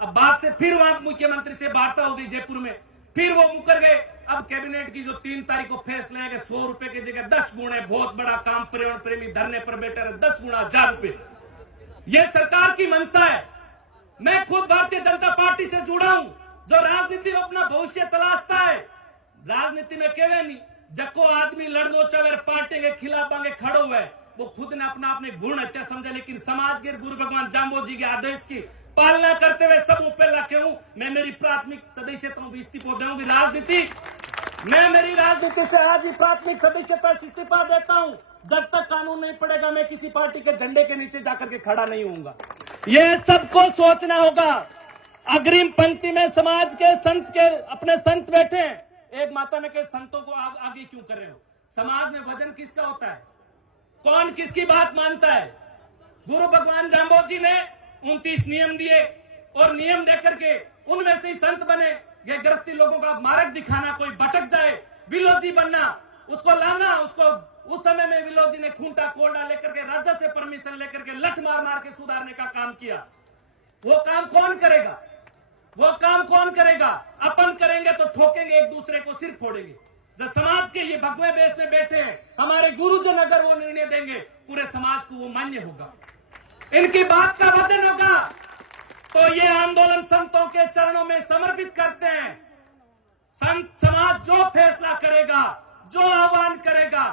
अब बात से फिर वहां मुख्यमंत्री से वार्ता हो गई जयपुर में, फिर वो मुकर गए। अब कैबिनेट की जो 3 तारीख को फैसला है कि 100 रुपए की जगह 10 गुना है, बहुत बड़ा काम, पर्यावरण प्रेमी धरने पर बैठे रहे, 10 गुना 1000 रुपए, ये सरकार की मंशा है। मैं खुद भारतीय जनता पार्टी से जुड़ा हूं, जो राजनीति में अपना भविष्य तलाशता है। राजनीति में केवे नहीं जको आदमी लड़ दो चाहे पार्टी के खिलाफ आगे खड़ो हुआ है, वो खुद ने अपना अपने गुण हत्या समझा, लेकिन समाज के गुरु भगवान जाम्बो जी के आदेश की पालना करते हुए सब पहला क्यों मैं मेरी प्राथमिक सदस्यता भी इस्तीफा दूंगी। राजनीति मैं मेरी राजनीति से आज ही प्राथमिक सदस्यता से इस्तीफा देता हूं। जब तक कानून नहीं पड़ेगा मैं किसी पार्टी के झंडे के नीचे जाकर के खड़ा नहीं होऊंगा। ये सबको सोचना होगा। अग्रिम पंक्ति में समाज के संत के अपने संत बैठे हैं। एक माता ने कहा संतों को आप आगे क्यों कर रहे हो? समाज में भजन किसका होता है? कौन किसकी बात मानता है? गुरु भगवान जाम्बो जी ने 29 नियम दिए और नियम देकर के उनमें से ही संत बने। ये गृहस्थी लोगों का मार्ग दिखाना, कोई भटक जाए विलोजी बनना, उसको लाना, उसको उस समय में विलोजी ने खूंटा कोल्डा लेकर के राजा से परमिशन लेकर के लठ मार मार के सुधारने का काम किया। वो काम कौन करेगा? वो काम कौन करेगा? अपन करेंगे तो ठोकेंगे, एक दूसरे को सिर फोड़ेंगे। जब समाज के ये भगवे बेस में बैठे हैं, हमारे गुरुजन अगर वो निर्णय देंगे पूरे समाज को वो मान्य होगा, इनकी बात का वजन होगा। तो ये आंदोलन संतों के चरणों में समर्पित करते हैं। संत समाज जो फैसला करेगा, जो आह्वान करेगा,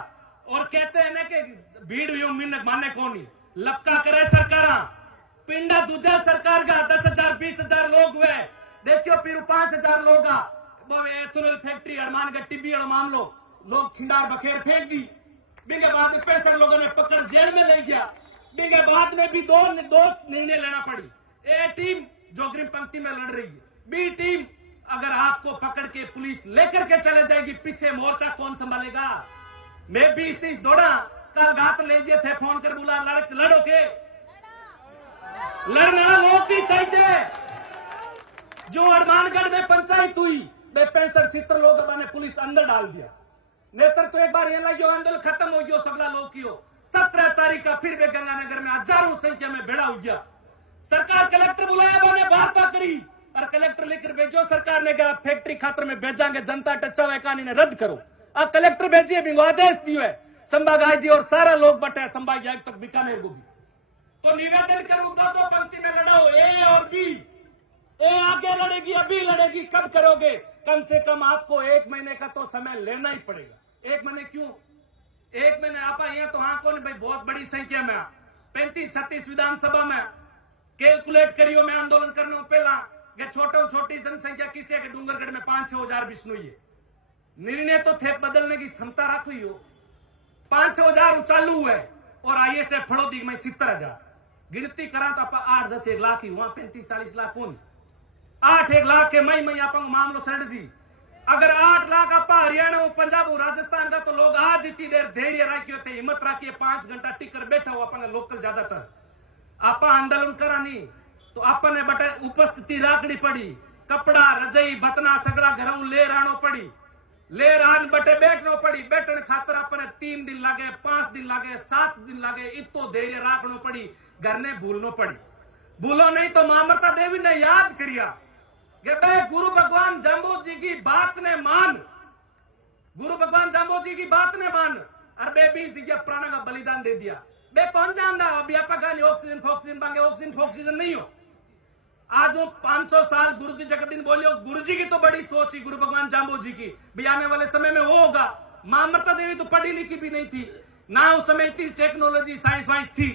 और कहते हैं ना कि भीड़ मिन्न माने कौन लपका करे सरकार पिंडा दूजा सरकार का 10,000 20,000 लोग हुए, देखियो फिर 5,000 लोग एथेनॉल फैक्ट्री अरमान का टिब्बी मामलो लोग खिंडार बखेर फेंक दी। बिंगे बाद में 65 लोगों ने पकड़ जेल में ले गया। बिंगे बाद में भी दो निर्णय लेना पड़ी। ए टीम जो अग्रिम पंक्ति में लड़ रही है, बी टीम अगर आपको पकड़ के पुलिस लेकर के चले जाएगी, पीछे मोर्चा कौन संभालेगा? मैं 20-30 दौड़ा, कल घात लीजिए थे, फोन कर बुला लड़ो के लड़ना लोग भी चाहिए। जो हनुमानगढ़ में पंचायत हुई 65-70 लोग ने पुलिस अंदर डाल दिया। नेतृत्व तो एक बार ये लगे आंदोलन खत्म हो गया, सगला लोग की 17 तारीख का फिर भी गंगानगर में हजारों संख्या में भेड़ा हो गया। सरकार कलेक्टर बुलाया, वो वार्ता करी और कलेक्टर लेकर भेजो। सरकार ने कहा फैक्ट्री खातर में भेजांगे, जनता टचा हुआ कहानी ने रद्द करो। अब कलेक्टर भेजिए, बिंगो आदेश दियो है संभाग आईजी और सारा लोग बटे संभाग आयुक्त तक बीकानेर को भी। तो निवेदन करूं, दो पंक्ति में लड़ाओ, ए और बी। ए आगे लड़ेगी, अभी लड़ेगी, कब करोगे? कम से कम आपको 1 महीने का तो समय लेना ही पड़ेगा। 1 महीने क्यों? 1 महीने आप यहाँ तो हाँ कौन भाई, बहुत बड़ी संख्या में 35-36 विधानसभा में कैलकुलेट करियो। मैं आंदोलन करने पहला छोटी जनसंख्या किसी के डूंगरगढ़ में 5-6 हजार बिश्नोई है। निर्णय तो थे बदलने की क्षमता रखो ही हो। 5-6 हजार चालू है और आईएस फड़ोदी में 70,000 गिनती करा तो आप 8-10 लाख ही हुआ। 35-40 लाख कौन? 8 लाख के मई आप मामलो सड़ जी। अगर 8 लाख आप हरियाणा हो, पंजाब हो, राजस्थान का, तो लोग आज इतनी देर धैर्य रखियो थे, हिम्मत रखिए, 5 घंटा टिकर बैठा हो अपन लोकल ज्यादातर आप आंदोलन करा नहीं तो अपने बटे उपस्थिति राखनी पड़ी। कपड़ा रजई बतना सगड़ा घरों ले रानो पड़ी, ले रान बटे बैठनो पड़ी। बैठने खातर अपने 3 दिन लगे, 5 दिन लगे, 7 दिन लगे, इतो धैर्य राखनो पड़ी। घर ने भूलनो पड़ी। भूलो नहीं तो मामरता देवी ने याद करिया कि भाई गुरु भगवान जाम्बो जी की बात ने मान, गुरु भगवान जाम्बो जी की बात ने मान, और बे भी जगह प्राण का बलिदान दे दिया। बे कौन जानता अभी आप ऑक्सीजन मांगे, ऑक्सीजन नहीं हो। आज वो 500 साल गुरु जी जगदिन बोलियो, गुरु जी की तो बड़ी सोच ही गुरु भगवान जाम्बो जी की भी आने वाले समय में वो होगा। मामरता देवी तो पढ़ी लिखी भी नहीं थी ना, उस समय इतनी टेक्नोलॉजी साइंस वाइंस थी।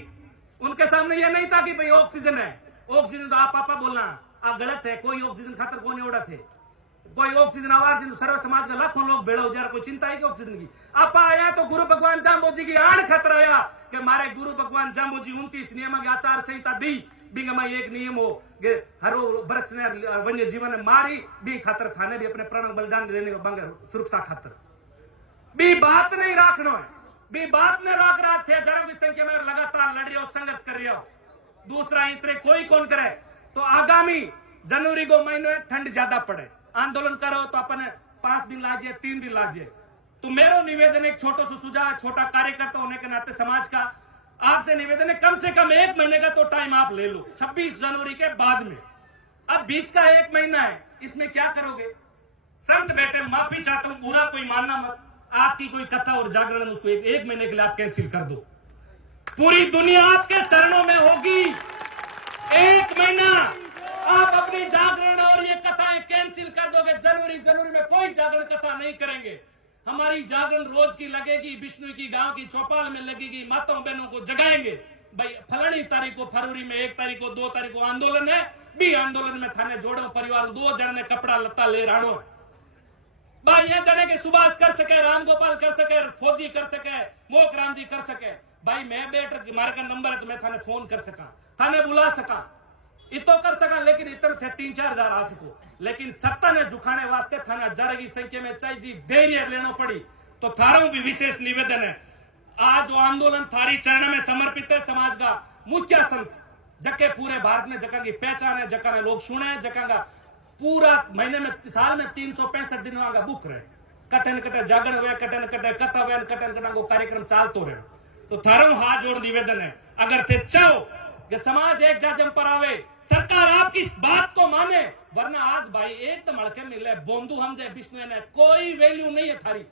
उनके सामने ये नहीं था कि भाई ऑक्सीजन है, ऑक्सीजन तो आप पापा बोलना आप गलत है। कोई ऑक्सीजन खातर कौन उड़ा थे, कोई ऑक्सीजन आवाज सर्व समाज का लाखों लोग भेड़ा हो जा, कोई चिंता है कि ऑक्सीजन की? आप आया तो गुरु भगवान जाम्बो जी की आड़ खतरा आया कि हमारे गुरु भगवान जाम्बो जी 29 नियम की आचार संहिता दी। बिंगमा एक नियम हो हरो वृक्ष ने वन्य जीवन ने मारी भी खातर थाने भी अपने प्राण बलिदान देने बंगे सुरक्षा खातर भी बात नहीं राखनो है, भी बात नहीं राख रहा थे। जनों की संख्या में लगातार लड़ रही हो, संघर्ष कर रही हो। दूसरा इतने कोई कौन करे तो आगामी जनवरी को महीने ठंड ज्यादा पड़े, आंदोलन करो तो अपने 5 दिन लाजिए, 3 दिन लाजिए। तो मेरा निवेदन एक छोटा सा सुझाव, छोटा कार्यकर्ता होने के नाते समाज का आपसे निवेदन है, कम से कम 1 महीने का तो टाइम आप ले लो। 26 जनवरी के बाद में अब बीच का 1 महीना है, इसमें क्या करोगे? संत बेटे, माफी चाहता हूं, बुरा कोई मानना मत। आपकी कोई कथा और जागरण उसको एक महीने के लिए आप कैंसिल कर दो। पूरी दुनिया आपके चरणों में होगी। 1 महीना आप अपनी जागरण और ये कथाएं कैंसिल कर दोगे। जनवरी में कोई जागरण कथा नहीं करेंगे। हमारी जागरण रोज की लगेगी, विष्णु की गांव की चौपाल में लगेगी, माताओं बहनों को जगाएंगे। भाई फलानी तारीख को, फरवरी में 1 तारीख को, 2 तारीख को आंदोलन है। भी आंदोलन में थाने जोड़ो परिवार 2 जन ने कपड़ा लत्ता ले राणो भाई ये जने के सुभाष कर सके, राम गोपाल कर सके, फौजी कर सके, मोक राम जी कर सके। भाई मैं बेटर मारे का नंबर है तो मैं थाने फोन कर सका, थाने बुला सका, इतो कर सका। लेकिन इतने थे 3-4 हजार आ सको। लेकिन सत्ता ने झुकाने वास्ते थाने हजार की संख्या में चाहिए जी धैर्य लेना पड़ी। तो थारों भी विशेष निवेदन है, आज वो आंदोलन थारी चरण में समर्पित है। समाज का मुख्य संत जके पूरे भारत में जका की पहचान है, जका ने लोग सुने, जका का पूरा महीने में साल में 365 दिन का बुक रहे। कटे न कटे जागरण हुए, कटे न कटे कथा हुए, कटे न कटा को कार्यक्रम चालतो रहे। तो थारों हाथ जोड़ निवेदन है, अगर थे चाहो कि समाज एक जाजम पर आवे, सरकार आपकी इस बात को माने, वरना आज भाई एक तो मड़के मिले बोंदू हम जाए विष्णु ने कोई वैल्यू नहीं है। थारी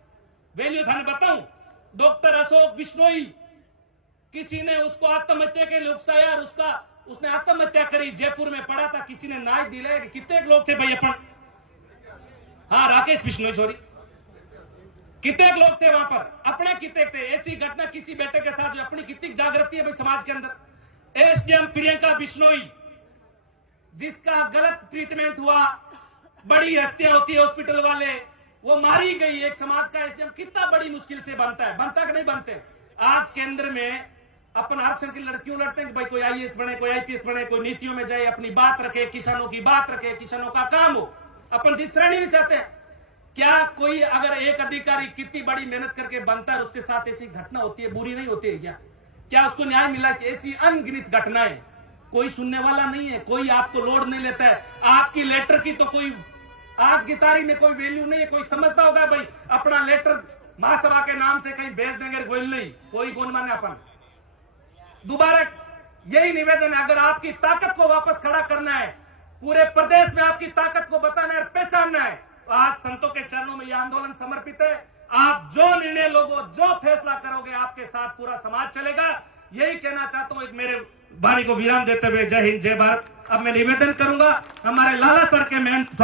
वैल्यू थाने बताऊं, डॉक्टर अशोक बिश्नोई, किसी ने उसको आत्महत्या के लिए उकसाया और उसने आत्महत्या करी। जयपुर में पड़ा था, किसी ने न्याय दिलाया। कितने लोग थे भाई अपन, हाँ राकेश बिश्नोई सॉरी, कितने लोग थे वहां पर, अपने कितने थे। ऐसी घटना किसी बेटे के साथ जो अपनी कितनी जागृति है भाई समाज के अंदर। एसडीएम प्रियंका बिश्नोई, जिसका गलत ट्रीटमेंट हुआ, बड़ी हस्तियां होती है हॉस्पिटल वाले, वो मारी गई। एक समाज का एसडीएम कितना बड़ी मुश्किल से बनता है, बनता कि नहीं बनते। आज केंद्र में अपन आरक्षण की लड़कियों लड़ते हैं कि भाई कोई आईएएस बने, कोई आईपीएस बने, कोई नीतियों में जाए, अपनी बात रखे, किसानों की बात रखे, किसानों का काम हो। अपन जिस श्रेणी में चाहते हैं, क्या कोई अगर एक अधिकारी कितनी बड़ी मेहनत करके बनता है, उसके साथ ऐसी घटना होती है, बुरी नहीं होती है क्या उसको न्याय मिला? कि ऐसी अनगिनत घटनाएं कोई सुनने वाला नहीं है, कोई आपको लोड नहीं लेता है। आपकी लेटर की तो कोई आज की तारीख में कोई वैल्यू नहीं है। कोई समझता होगा भाई अपना लेटर महासभा के नाम से कहीं भेज देंगे, कोई नहीं, कोई कौन माने अपन। दोबारा यही निवेदन है, अगर आपकी ताकत को वापस खड़ा करना है, पूरे प्रदेश में आपकी ताकत को बताना है, पहचानना है, तो आज संतों के चरणों में यह आंदोलन समर्पित है। आप जो निर्णय लोगो, जो फैसला करोगे, आपके साथ पूरा समाज चलेगा। यही कहना चाहता हूं। एक मेरे वाणी को विराम देते हुए जय हिंद जय भारत। अब मैं निवेदन करूंगा हमारे लाला सर के मेहनत